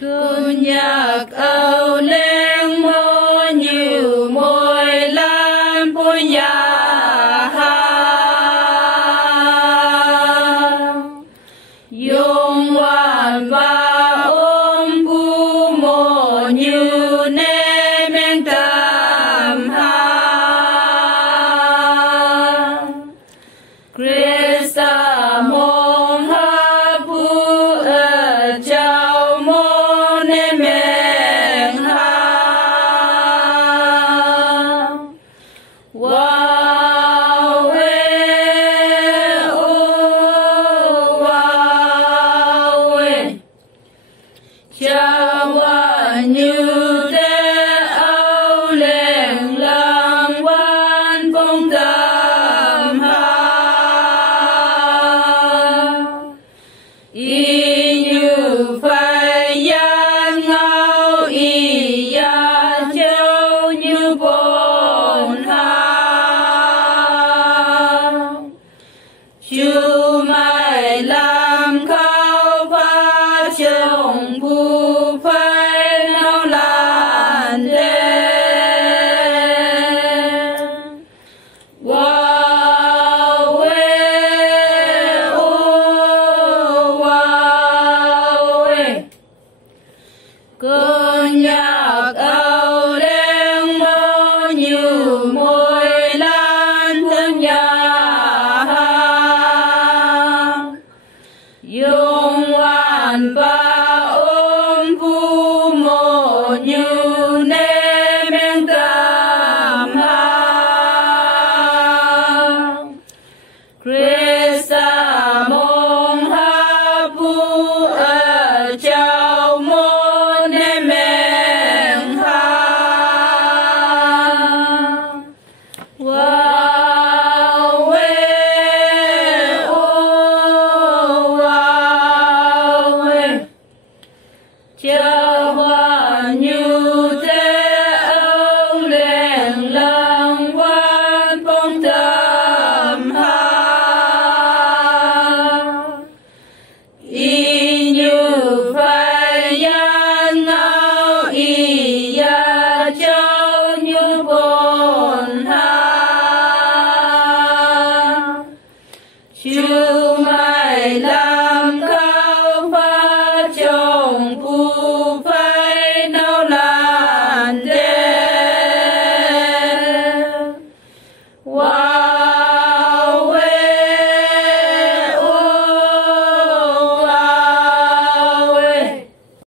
cứ nhạc âu lên mô nhiều môi lan bôi nhà ha dùng hoàn và ôm bu mô như nê men tam ha Krista mong ha bu ở chào mô nê men ha wow wow chào như thế âu lên lang quan phong tam ha y như phải gian ngao y ya châu như bồn ha chú mày làm khao pha chồng bu phải nào lan đen wow wow cơ nhạc âu lên mô như môi lan thương nhà dùng hoàn và ôm vu mô như nê men tam ha Krista mong ha bu ở chào mô nê men ha wow wow chờ hoa như thế âu lên lang quan phong tam ha